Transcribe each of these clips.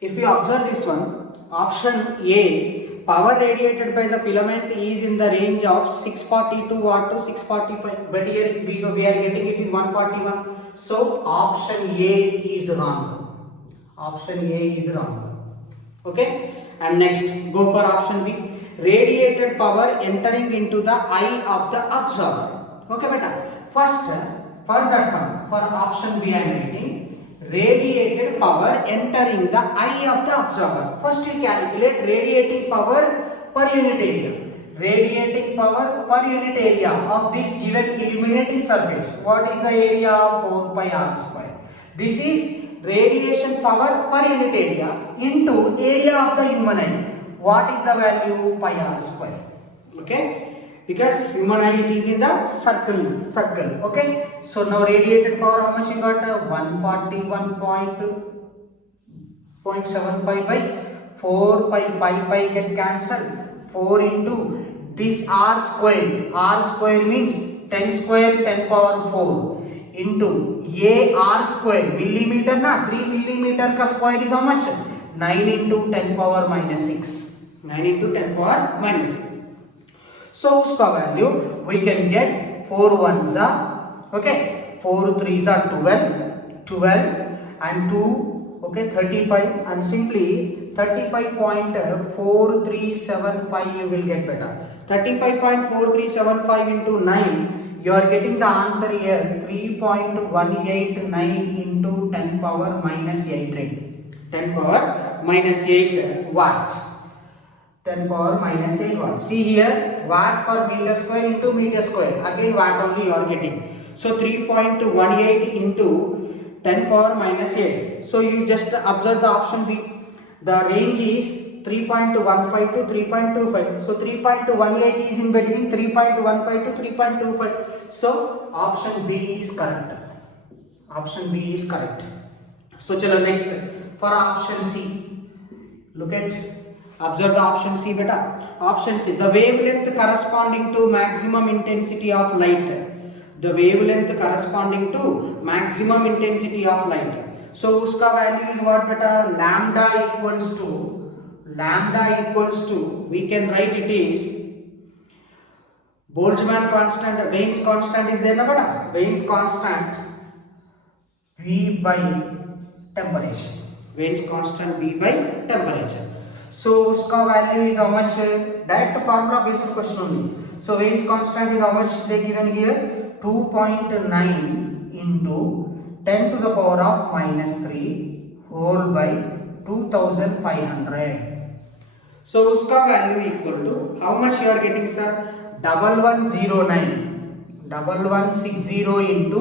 If you observe this one, option A, power radiated by the filament is in the range of 642 watt to 645, but here we are getting it is 141. So option A is wrong. Option A is wrong. Okay, and next go for option B. Radiated power entering into the eye of the absorber. Okay, beta. First, for that one, for option B I am writing radiated power entering the eye of the absorber. First we calculate radiating power per unit area. Radiating power per unit area of this given illuminating surface. What is the area? 4 pi r square. This is radiation power per unit area into area of the human eye. What is the value? Pi r square. Okay, because human eye it is in the circle. Okay, so now radiated power how much you got? 141.75 by 4 pi get cancelled. 4 into this r square means 10 square 10 power 4 into a r square millimeter na 3 millimeter ka square is how much? 9 into 10 power minus 6. 9 into 10 power minus 6. So uska value we can get 4 ones are okay, 4 threes are 12 and 2 okay 35 and simply 35.4375 you will get better. 35.4375 into 9 you are getting the answer here 3.189 into 10 power minus 8 rate. 10 power minus 8 watt. 10 power minus 8 watt. See here watt per meter square into meter square. Again watt only you are getting. So 3.18 into 10 power minus 8. So you just observe the option B. The range is 3.15 to 3.25. So 3.18 is in between 3.15 to 3.25. So option B is correct. Option B is correct. So chalo next for option C. Look at, observe the option C beta. Option C, the wavelength corresponding to maximum intensity of light. The wavelength corresponding to maximum intensity of light. So uska value is what beta? Lambda equals to we can write it is Boltzmann constant, Wein's constant is there na beta? Wein's constant V by temperature. Wein's constant V by temperature. So uska value is how much? Direct formula based question only. So Wein's constant is how much they given here? 2.9 into 10 to the power of minus 3 whole by 2500. So uska value equal to how much you are getting, sir? 1160 into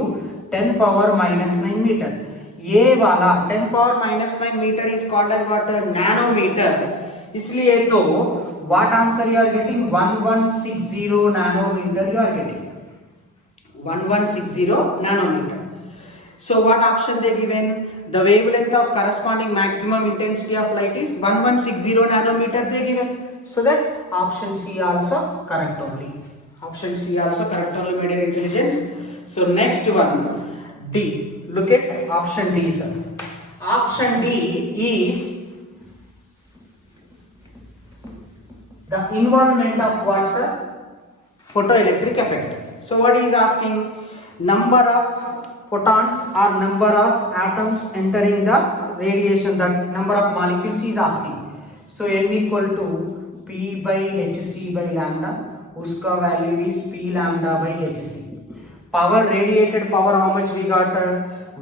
10 power minus 9 meter. ये वाला 10 power minus 9 meter is called as what? Nanometer. इसलिए तो what answer you are getting? 1160 nanometer you are getting. 1160 nanometer. So what option they given? The wavelength of corresponding maximum intensity of light is 1160 nanometer they given. So that option C also correct only. Option C also correct only, my dear intelligence. So next one D. Look at option D, sir. Option D is the involvement of what, sir? Photoelectric effect. So what he is asking? Number of photons or number of atoms entering the radiation, the number of molecules he is asking. So n equal to P by Hc by lambda. Uska value is P lambda by Hc. Power, radiated power, how much we got?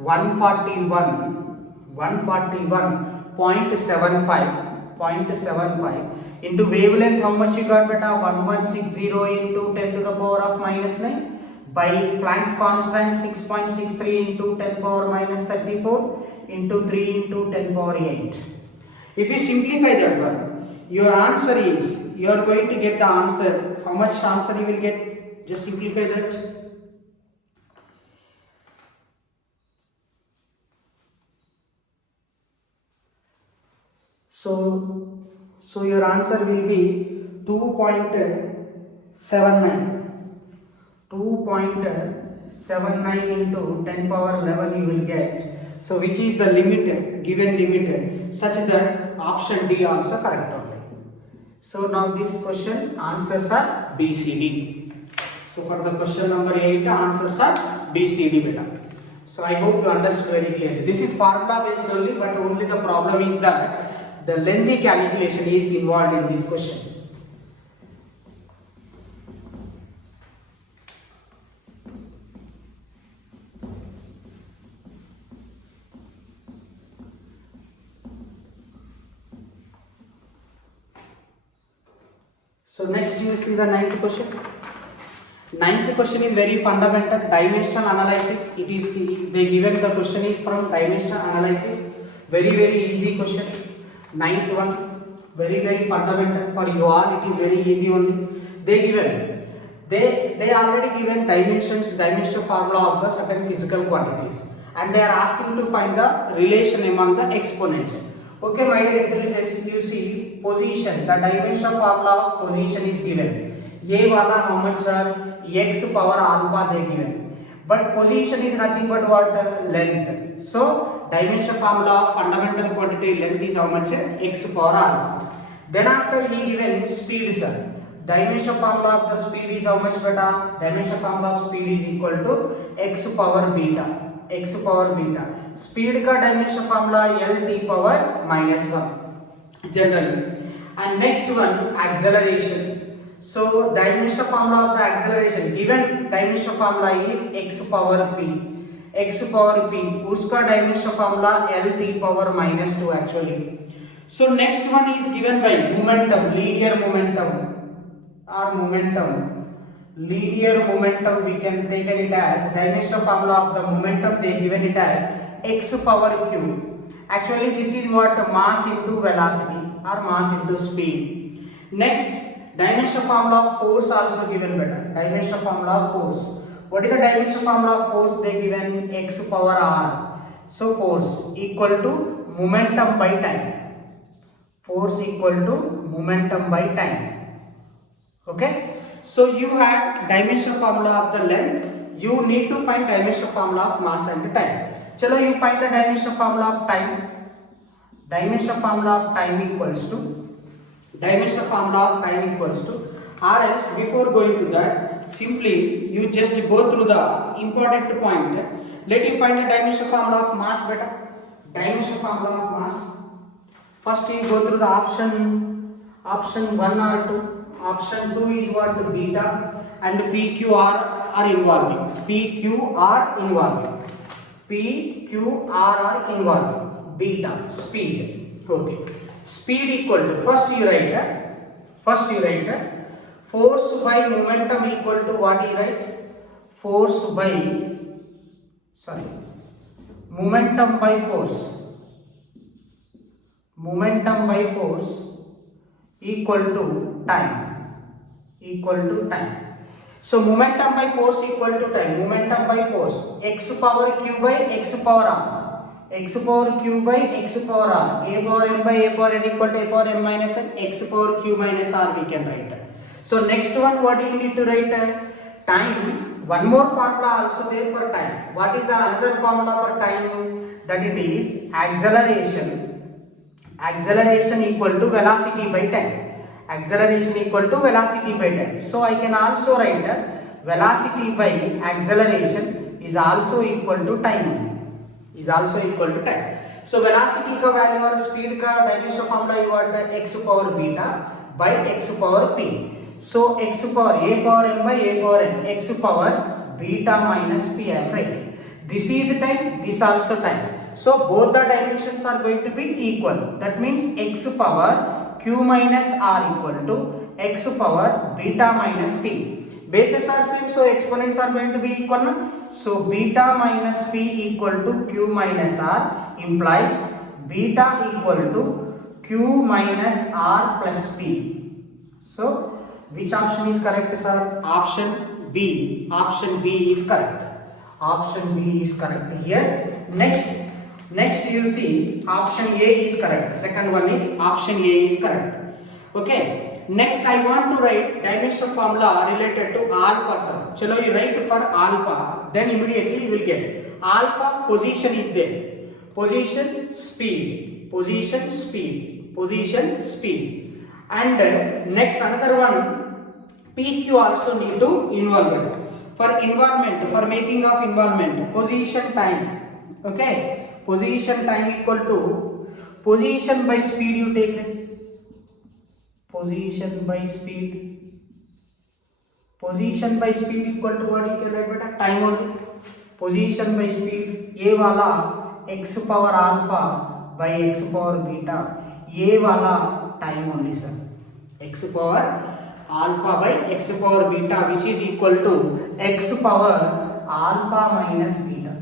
141.75 into wavelength, how much you got beta? 1160 into 10 to the power of minus 9 by Planck's constant 6.63 into 10 power minus 34 into 3 into 10 power 8. If you simplify that one, your answer is, you are going to get the answer. How much answer you will get? Just simplify that. So your answer will be 2.79. 2.79 into 10 power 11 you will get So which is the limit, given limit, such that option D also correct only. So now this question answers are B, C, D. So for the question number 8, answers are B, C, D beta. So I hope you understood very clearly. This is formula based only, but only the problem is that the lengthy calculation is involved in this question. So next you see the ninth question. Ninth question is very fundamental, dimensional analysis. It is they given the question is from dimensional analysis. Very easy question. Ninth one, very fundamental for you all. It is very easy only. They already given dimensional formula of the certain physical quantities, and they are asking to find the relation among the exponents. Okay, my dear intelligence, you see position. The dimensional formula of position is given. A wala how much sir? X power alpha they given. But position is nothing but what? Length. So dimensional formula of fundamental quantity length is how much? X power alpha. Then after he given speed sir. Dimensional formula of the speed is how much beta? Dimensional formula of speed is equal to x power beta. X power beta. Speed का dimensional formula L t power minus 1 generally. And next one acceleration. So dimensional formula of the acceleration, given dimensional formula is x power p. X power p. उसका dimensional formula L t power minus 2 actually. So next one is given by momentum, linear momentum or momentum. Linear momentum we can take it as dimensional formula of the momentum they given it as x power q. Actually this is what? Mass into velocity or mass into speed. Next, dimensional formula of force also given better. Dimensional formula of force. What is the dimensional formula of force they given? X power r. So force equal to momentum by time. Force equal to momentum by time. Okay. So you have dimensional formula of the length. You need to find dimensional formula of mass and time. Chalo, you find the dimensional formula of time. Dimensional formula of time equals to or else before going to that, simply you just go through the important point. Let you find the dimensional formula of mass better. Dimensional formula of mass. First you go through the option 1 or 2. Option 2 is what? Beta, and PQ are involving. PQ are involving. Beta, speed. Okay. Speed equal to, first you write force by momentum equal to what you write? Momentum by force. Momentum by force equal to time. So momentum by force equal to time. Momentum by force x power q by x power r. X power q by x power r. A power m by a power n equal to a power m minus n. X power q minus r we can write. So next one, what do you need to write? Time. One more formula also there for time. What is the another formula for time? That it is acceleration. Acceleration equal to velocity by time. Acceleration equal to velocity by time. So I can also write velocity by acceleration is also equal to time. So velocity का value और speed का dimensional formula you got x power beta by x power p. So x power a power m by a power n. X power beta minus p I am writing. This is time. This also time. So both the dimensions are going to be equal. That means x power q minus r equal to x power beta minus p. Bases are same, so exponents are going to be equal. So beta minus p equal to q minus r implies beta equal to q minus r plus p. So which option is correct, sir? Option B. Option B is correct. Option B is correct here. Next you see option A is correct. Second one is option A is correct. Okay. Next I want to write dimensional formula related to alpha, sir. Chalo, you write for alpha, then immediately you will get alpha position is there. position, speed, position, speed, position, speed. And next another one, PQ also need to involve it. For involvement, for making of involvement, position time, okay, position time equal to position by speed you take it, position by speed, position by speed equal to what you can write beta, time only, position by speed, ये वाला x power alpha by x power beta, ये वाला time only sir, x power alpha by x power beta which is equal to x power alpha minus beta,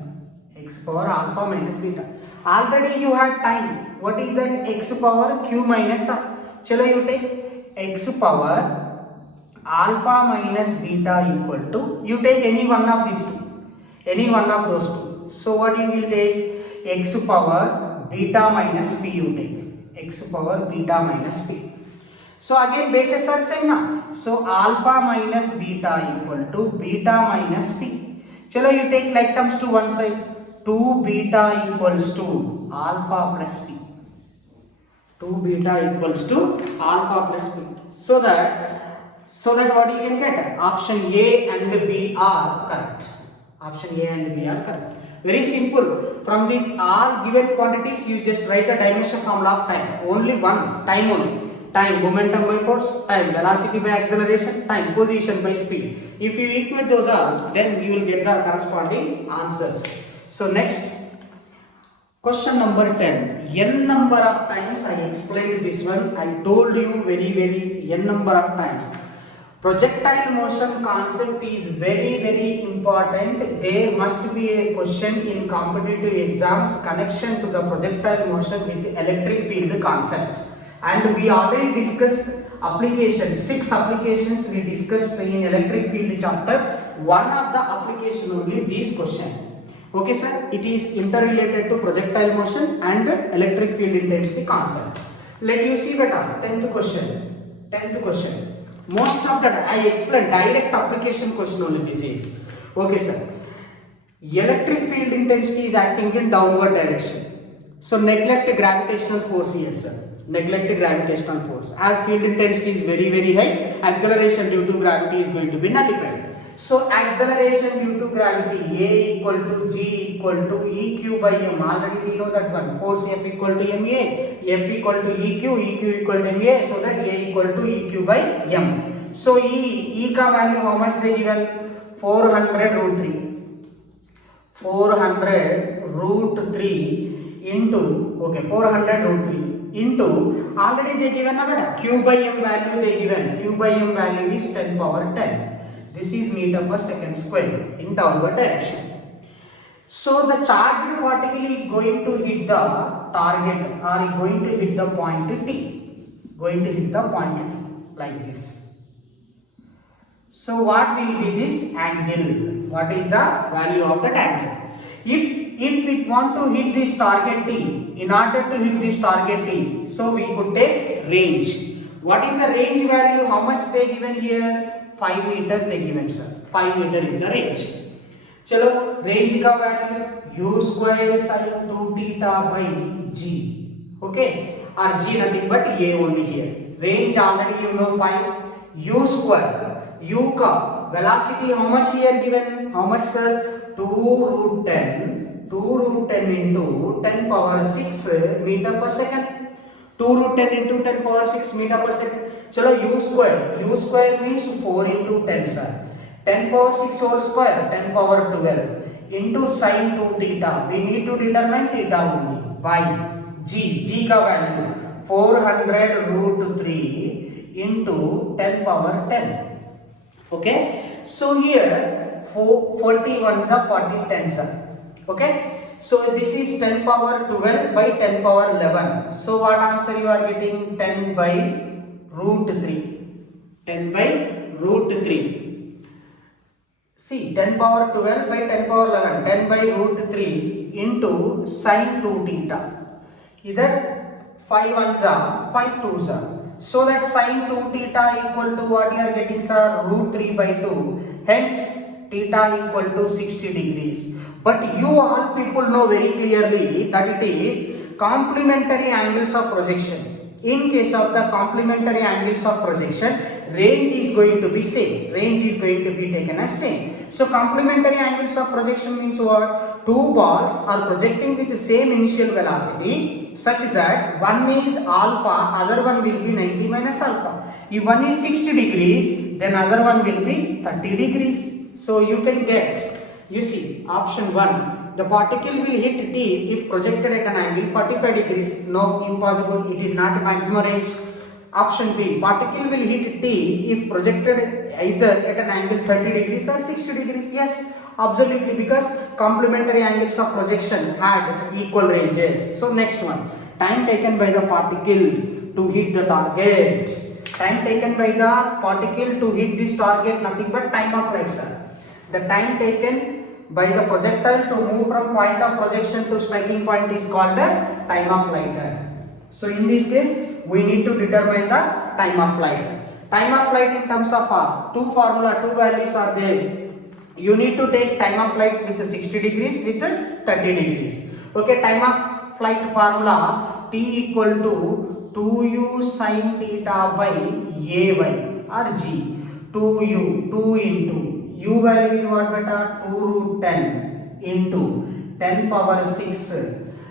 x power alpha minus beta. Already you had time, what is that, x power q minus r. Chalo you take x power alpha minus beta equal to, you take any one of these two, any one of those two. So what you will take, x power beta minus p you take, x power beta minus p. So again bases are same now. So alpha minus beta equal to beta minus p. Chalo you take like terms to one side. 2 beta equals to alpha plus p. 2 beta equals to alpha plus p. So that what you can get? Option A and B are correct. Option A and B are correct. Very simple. From these all given quantities, you just write the dimension formula of time. Only one, time only. Time, momentum by force, time, velocity by acceleration, time, position by speed. If you equate those all, then you will get the corresponding answers. So next, question number 10. N number of times I explained this one. I told you very n number of times. Projectile motion concept is very important. There must be a question in competitive exams connection to the projectile motion with electric field concept. And we already discussed applications, 6 applications we discussed in electric field chapter. One of the application only this question. Okay sir, it is interrelated to projectile motion and electric field intensity concept. Let you see beta, 10th question. 10th question. Most of that I explained direct application question only this is. Okay sir. Electric field intensity is acting in downward direction. So neglect gravitational force here sir. Neglect gravitational force. As field intensity is very high, acceleration due to gravity is going to be nullified. So acceleration due to gravity A equal to G equal to EQ by M. Already we know that one. Force F equal to MA, F equal to EQ, EQ equal to MA. So that A equal to EQ by M. So E ka value how much they given? 400 root 3. 400 root 3 into, okay, 400 root 3 into, already they given a beta, Q by M value they given. Q by M value is 10 power 10. This is meter per second square in downward direction. So the charged particle is going to hit the target or going to hit the point T. Going to hit the point T like this. So what will be this angle? What is the value of that angle? If it want to hit this target T, in order to hit this target T, so we could take range. What is the range value? How much they given here? 5 meter they given sir. 5 meter is the range. Chalo, range ka value u square sin 2 theta by g. Okay, or g nothing but a only here. Range already you know 5. U square. U ka velocity how much here given? How much sir? 2 root 10. 2 root 10 into 10 power 6 meter per second. 2 root 10 into 10 power 6 meter per second. Chalo u square. U square means 4 into 10 sir. 10 power 6 whole square. 10 power 12 into sin 2 theta. We need to determine theta only. By g. G ka value 400 root 3 into 10 power 10. Okay. So here 40 ones are 40 tens are. Okay. So this is 10 power 12 by 10 power 11. So what answer you are getting? 10 by root 3. 10 by root 3. See 10 power 12 by 10 power 11. 10 by root 3 into sin 2 theta. Either 5 ones are 5 twos are. So that sin 2 theta equal to what you are getting sir? Root 3 by 2. Hence theta equal to 60 degrees. But you all people know very clearly that it is complementary angles of projection. In case of the complementary angles of projection, range is going to be same. Range is going to be taken as same. So complementary angles of projection means what? Two balls are projecting with the same initial velocity such that one is alpha, other one will be 90 minus alpha. If one is 60 degrees, then other one will be 30 degrees. So you can get, you see, option 1, the particle will hit T if projected at an angle 45 degrees. No, impossible, it is not maximum range. Option B, particle will hit T if projected either at an angle 30 degrees or 60 degrees. Yes, absolutely, because complementary angles of projection had equal ranges. So next one, time taken by the particle to hit the target. Time taken by the particle to hit this target, nothing but time of flight, sir. The time taken by the projectile to move from point of projection to striking point is called the time of flight. So in this case, we need to determine the time of flight. Time of flight in terms of two values are there. You need to take time of flight with 60 degrees with 30 degrees. Okay, time of flight formula T equal to 2u sin theta by ay or g. 2u, 2 into u value is what beta? 2 root 10 into 10 power 6.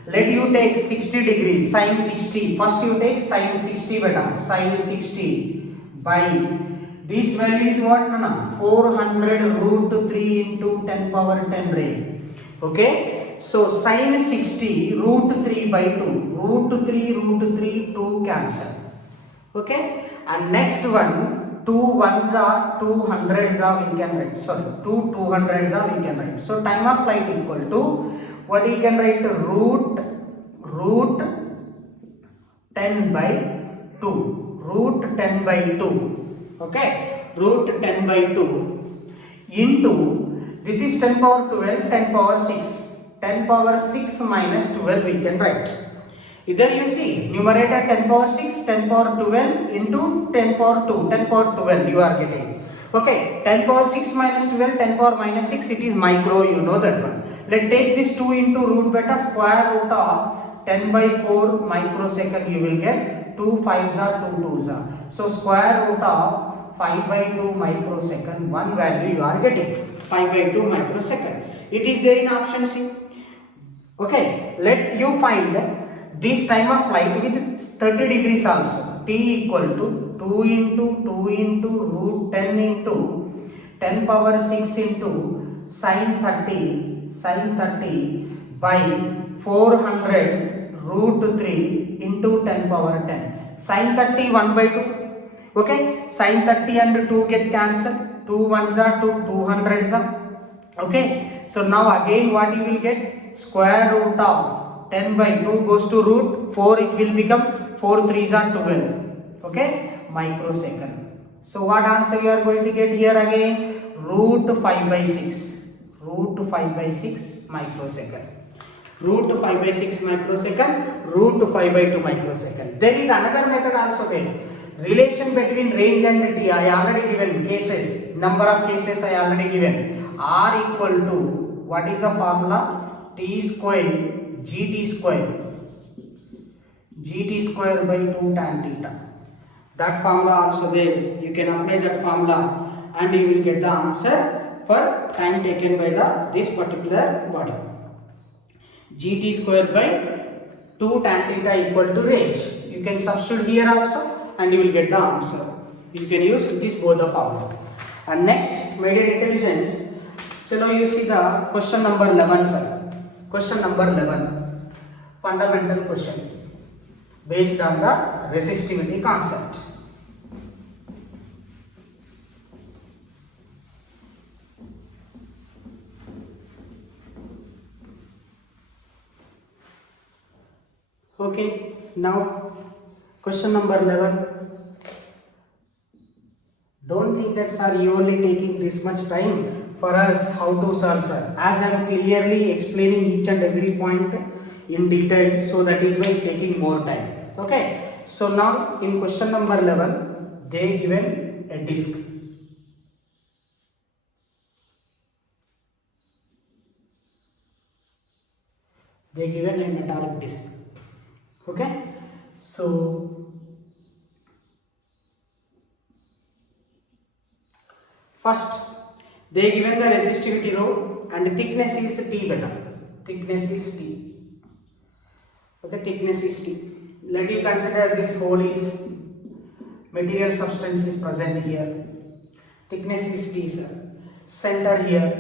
Let you take 60 degrees, sin 60. First you take sin 60 beta, sin 60 by this value is what? 400 root 3 into 10 power 10 ray. Okay. So sin 60 root 3 by 2. Root 3, 2 cancel. Okay. And next one, 2 ones are 2 hundreds are we can write. Sorry, 2 200s are we can write. So time of flight equal to what we can write? Root 10 by 2. Root 10 by 2. Okay. Root 10 by 2 into this is 10 power 12, 10 power 6. 10 power 6 minus 12 we can write. Either you see numerator 10 power 6, 10 power 12 into 10 power 2, 10 power 12 you are getting. Okay, 10 power 6 minus 12, 10 power minus 6, it is micro, you know that one. Let's take this 2 into root beta, square root of 10 by 4 microsecond you will get. 2 5s are 2 2s are. So square root of 5 by 2 microsecond, one value you are getting. 5 by 2 microsecond. It is there in option C. Okay, let you find this time of flight with 30 degrees also. T equal to 2 into root 10 into 10 power 6 into sin 30 by 400 root 3 into 10 power 10. Sin 30 1 by 2. Okay, sin 30 and 2 get cancelled. 2 ones are 2, 200s are. Okay, so now again what you will get? Square root of 10 by 2 goes to root 4, it will become 4 3s are 12. Okay, microsecond. So what answer you are going to get here again? Root 5 by 6. Root 5 by 6 microsecond. Root 5 by 6 microsecond. Root 5 by 2 microsecond. There is another method also there. Relation between range and T. I already given cases. Number of cases I already given. R equal to what is the formula? T square GT square. GT square by 2 tan theta. That formula also there. You can apply that formula and you will get the answer for time taken by this particular body. GT square by 2 tan theta equal to range. You can substitute here also and you will get the answer. You can use this both the formula. And next, my dear intelligence, chalo you see the question number 11, sir. Question number 11, fundamental question based on the resistivity concept. Okay, now question number 11. Don't think that sir you only taking this much time for us how to solve, sir. As I am clearly explaining each and every point in detail, so that is why taking more time. Okay, so now in question number 11 they given a disk. . They given a metallic disc. Okay, so first they given the resistivity rho and thickness is T beta. Thickness is T. Okay, thickness is T. Let you consider this hole is material substance is present here. Thickness is T, sir. Center here.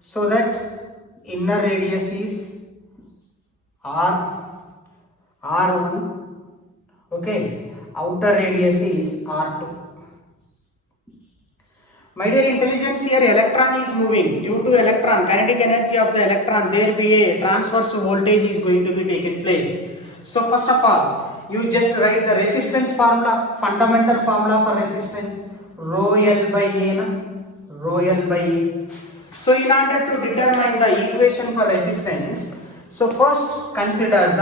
So that inner radius is R1. Okay, outer radius is R2. My dear intelligence, here electron is moving. Due to electron, kinetic energy of the electron, there will be a transverse voltage is going to be taken place. So first of all, you just write the resistance formula, fundamental formula for resistance, rho L by A, rho L by A. So in order to determine the equation for resistance, so first consider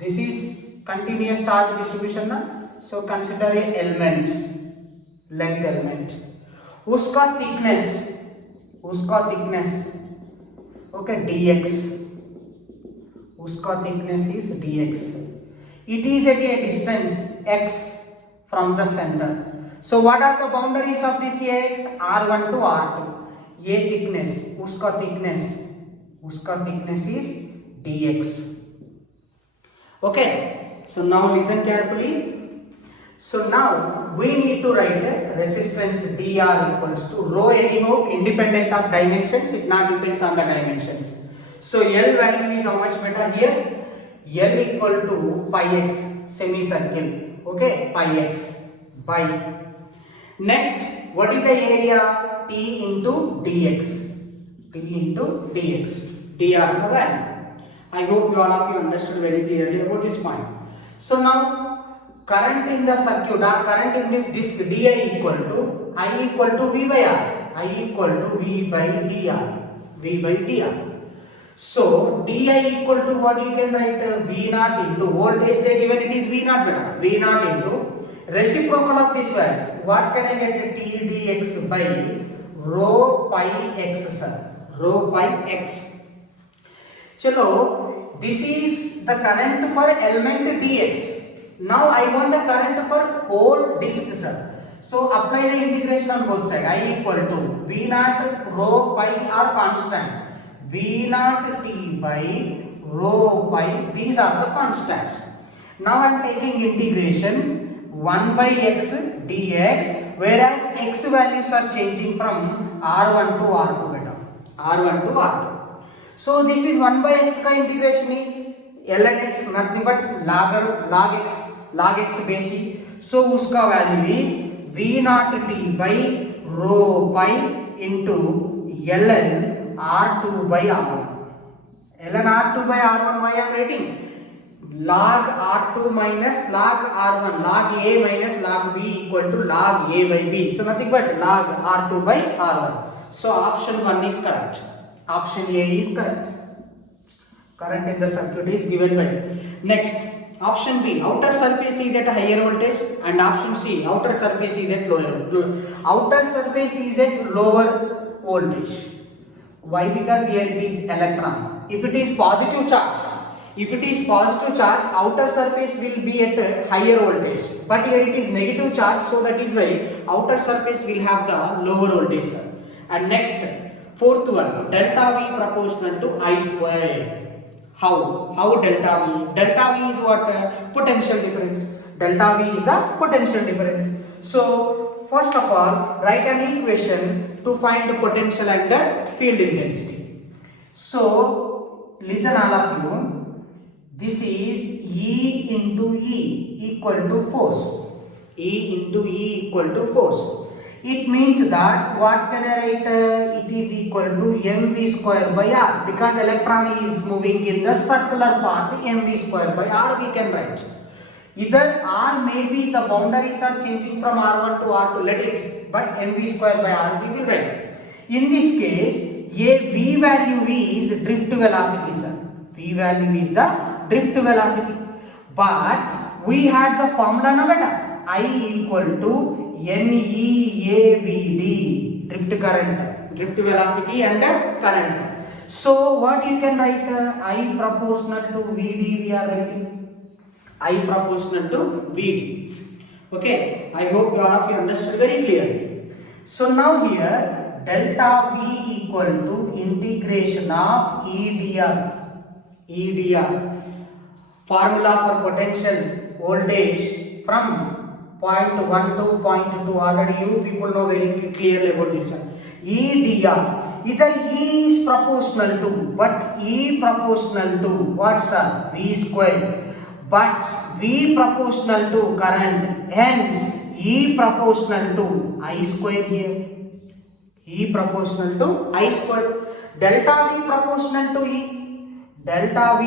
this is continuous charge distribution, so consider a element, length element. उसका thickness okay dx, उसका thickness is dx. It is at a distance x from the center. So what are the boundaries of this Ax? R1 to R2. ये thickness, उसका thickness is dx. Okay, so now listen carefully. So now we need to write resistance dr equals to rho anyhow independent of dimensions, it not depends on the dimensions. So L value is how much beta here? L equal to pi x semicircle. Okay, pi x by. Next, what is the area? T into dx. Dr का value. I hope you all of you understood very clearly about this point. So now current in the circuit or current in this disc di equal to I equal to V by R. I equal to V by dr. So di equal to what you can write? V naught into voltage they given, it is V naught beta. V naught into reciprocal of this value. What can I get? T dx by rho pi x, sir. Rho pi x. Chalo, this is the current for element dx. Now I want the current for whole disc, sir. So apply the integration on both sides. I equal to V naught rho pi are constant. V naught T by rho pi, these are the constants. Now I am taking integration 1 by x dx, whereas x values are changing from R1 to R2 beta. R1 to R2. So this is 1 by x का integration is ln x, nothing but log x basic. So उसका value is V naught T by rho pi into ln R2 by R1. ln R2 by R1, why I am writing? Log R2 minus log R1, log A minus log B equal to log A by B. So nothing but log R2 by R1. So option 1 is correct. Option A is correct. Current in the circuit is given by. Next, option B, outer surface is at a higher voltage, and option C, outer surface is at outer surface is at lower voltage. Why? Because here it is electron. If it is positive charge, outer surface will be at a higher voltage, but here it is negative charge, so that is why outer surface will have the lower voltage, sir. And next, fourth one, delta V proportional to I square. How delta V? Delta V is what? Potential difference. Delta V is the potential difference. So first of all, write an equation to find the potential and the field intensity. So listen all of you. This is E into E equal to force. E into E equal to force. It means that what can I write? It is equal to mv square by r, because electron is moving in the circular path. Mv square by r we can write. Either r, maybe the boundaries are changing from r1 to r2, let it, but mv square by r we will write. In this case, a v value is drift velocity, sir. V value is the drift velocity, but we had the formula na beta. I equal to NEAVD, drift current, drift velocity and current. So what you can write, I proportional to Vd we are writing. I proportional to Vd. Okay, I hope all of you understood very clearly. So now here delta V equal to integration of EdR. Formula for potential voltage from point 1 to point 2. Already you people know very clearly about this one. EdR. Either E is proportional to, but E proportional to what's a V square. But V proportional to current, hence E proportional to I square here. E proportional to I square. Delta V proportional to E. Delta V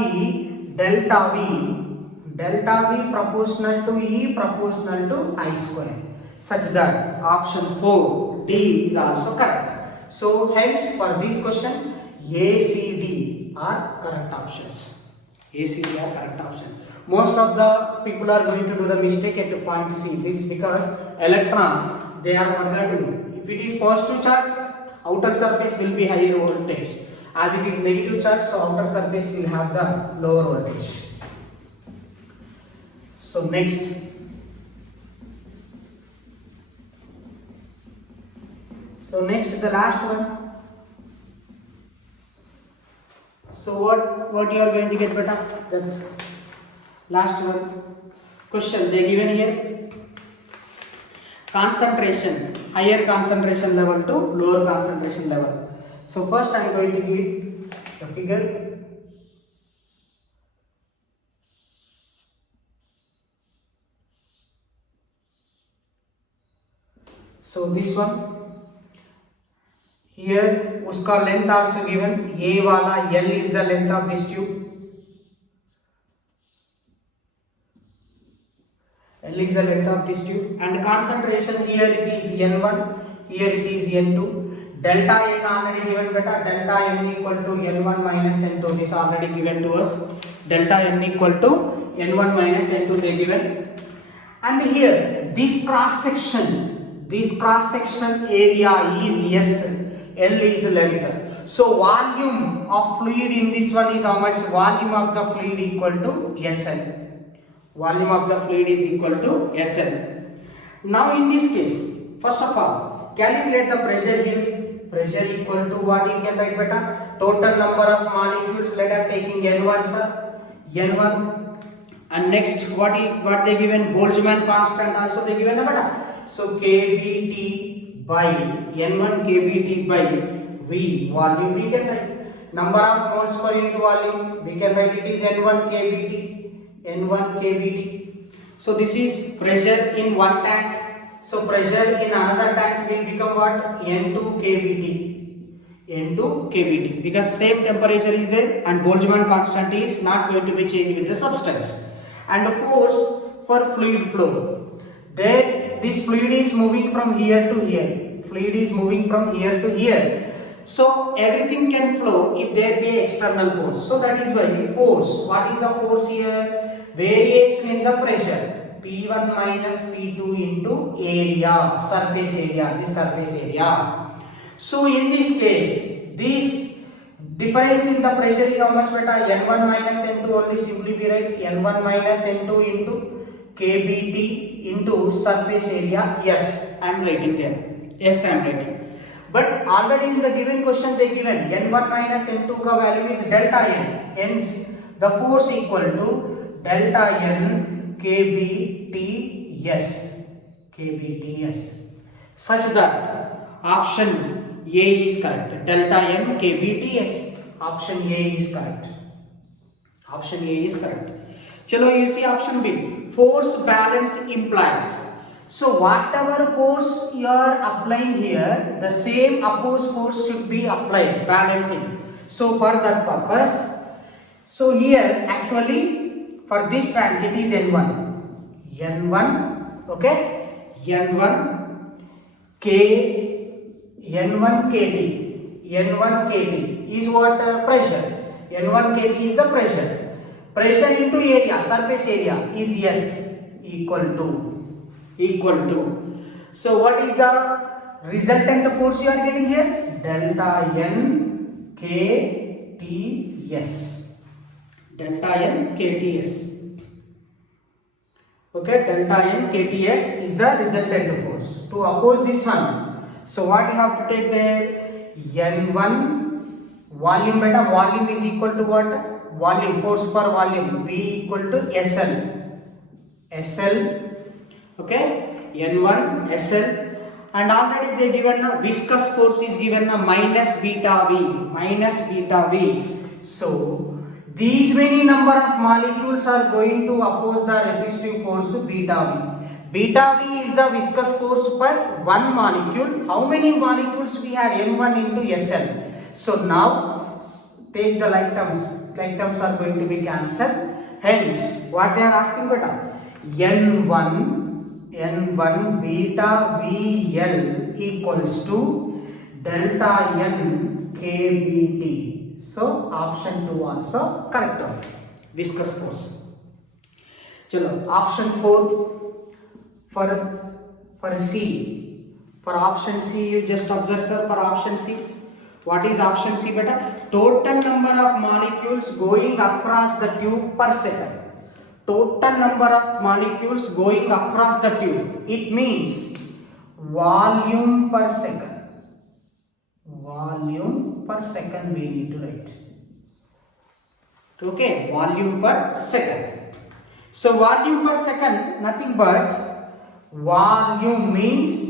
proportional to E proportional to I square. Such that option 4 D is also correct. So hence for this question A, C, D are correct options. A, C, D are correct options. Most of the people are going to do the mistake at point C. This because electron they are what they are doing. If it is positive charge, outer surface will be higher voltage. As it is negative charge, so outer surface will have the lower voltage. So next. So next the last one. So what you are going to get beta? That's last one. Question they given here. Concentration, higher concentration level to lower concentration level. So first I am going to give the figure. So this one. Here uska length also given, A wala L is the length of this tube. L is the length of this tube and concentration here it is N1, here it is N2. Delta N already given beta, delta N equal to N1 minus N2, this already given to us. Delta N equal to N1 minus N2 they given. And here this cross section area is S. L is length. So volume of fluid in this one is how much? Volume of the fluid equal to SL. Volume of the fluid is equal to SL. Now in this case, first of all, calculate the pressure here. Pressure equal to what you can write beta? Total number of molecules. Let us taking N1 sir. N1. And next what they given? Boltzmann constant also they given beta. So kBT by N1 kBT by V volume we can write. Number of moles per unit volume we can write it is N1 kBT. So this is pressure in one tank. So pressure in another tank will become what? N2 kBT because same temperature is there and Boltzmann constant is not going to be changed with the substance. And the force for fluid flow. There this fluid is moving from here to here. Fluid is moving from here to here. So everything can flow if there be external force. So that is why force. What is the force here? Variation in the pressure. P1 minus P2 into area, surface area, this surface area. So in this case, this difference in the pressure is how much beta? N1 minus N2 only simply we write N1 minus N2 into kBT into surface area. Yes, I am writing there. Yes, I am writing. But already in the given question they given N1 minus N2 ka value is delta N. Hence the force equal to delta N kBTS. Such that option A is correct. Delta N kBTS. Option A is correct. Chalo, you see option B. Force balance implies. So whatever force you are applying here, the same opposed force should be applied, balancing. So for that purpose, so here actually for this tank it is N1, okay, N1 KT is what? Pressure. N1 KT is the pressure. Pressure into area, surface area is S equal to. So what is the resultant force you are getting here? Delta N K Delta n kts. Okay, delta n kts is the resultant force to oppose this one. So what you have to take there? N1 volume beta, volume is equal to what? Volume, force per volume, V equal to SL. Okay, N1 SL, and already they given a viscous force is given a minus beta V. So these many number of molecules are going to oppose the resistive force beta V. Beta V is the viscous force per one molecule. How many molecules we have? N1 into SL. So now take the like terms. Like terms are going to be cancelled. Hence, what they are asking beta? N1 beta VL equals to delta N kBT. So option 2 also correct. Viscous force. Chalo, option 4 for C. For option C, you just observe, sir. For option C, what is option C beta? Total number of molecules going across the tube per second. Total number of molecules going across the tube. It means volume per second. Volume per second we need to write. Okay, volume per second. So volume per second, nothing but volume means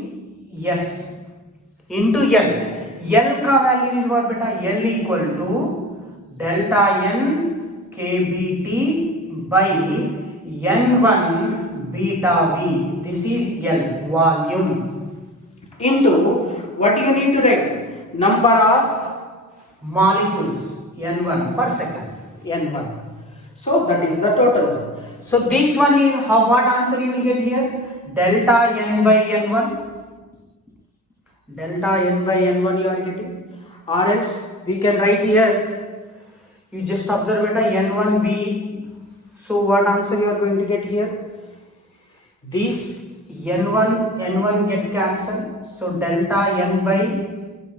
S into L. L का value is what beta? L equal to delta N kBT by N1 beta V. This is L, volume, into what you need to write? Number of molecules, N1 per second, N1. So that is the total. So this one is what answer you will get here? Delta N by N1. Delta N by N1 you are getting. Or else we can write here. You just observe beta N1B. So what answer you are going to get here? This N1 get cancelled. So delta N by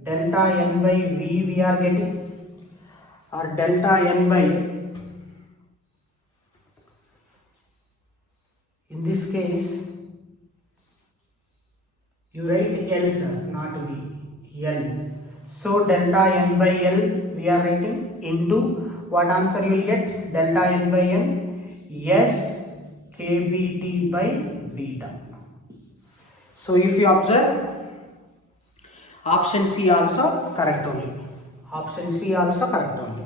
V we are getting, or delta N by, in this case you write L, sir, not V, L. So delta N by L we are writing into what answer you will get? Delta N by N, S kBT by beta. So if you observe, option C also correct only. Option C also correct only.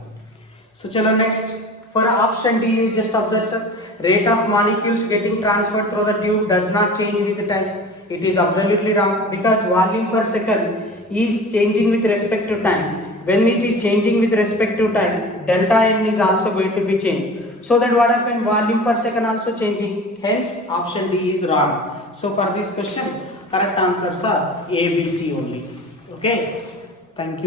So chalo next, for option D you just observe, sir, rate of molecules getting transferred through the tube does not change with the time. It is absolutely wrong, because volume per second is changing with respect to time. When it is changing with respect to time, delta N is also going to be changed. So that what happened? Volume per second also changing. Hence option D is wrong. So for this question, correct answers are A, B, C only. Okay. Thank you.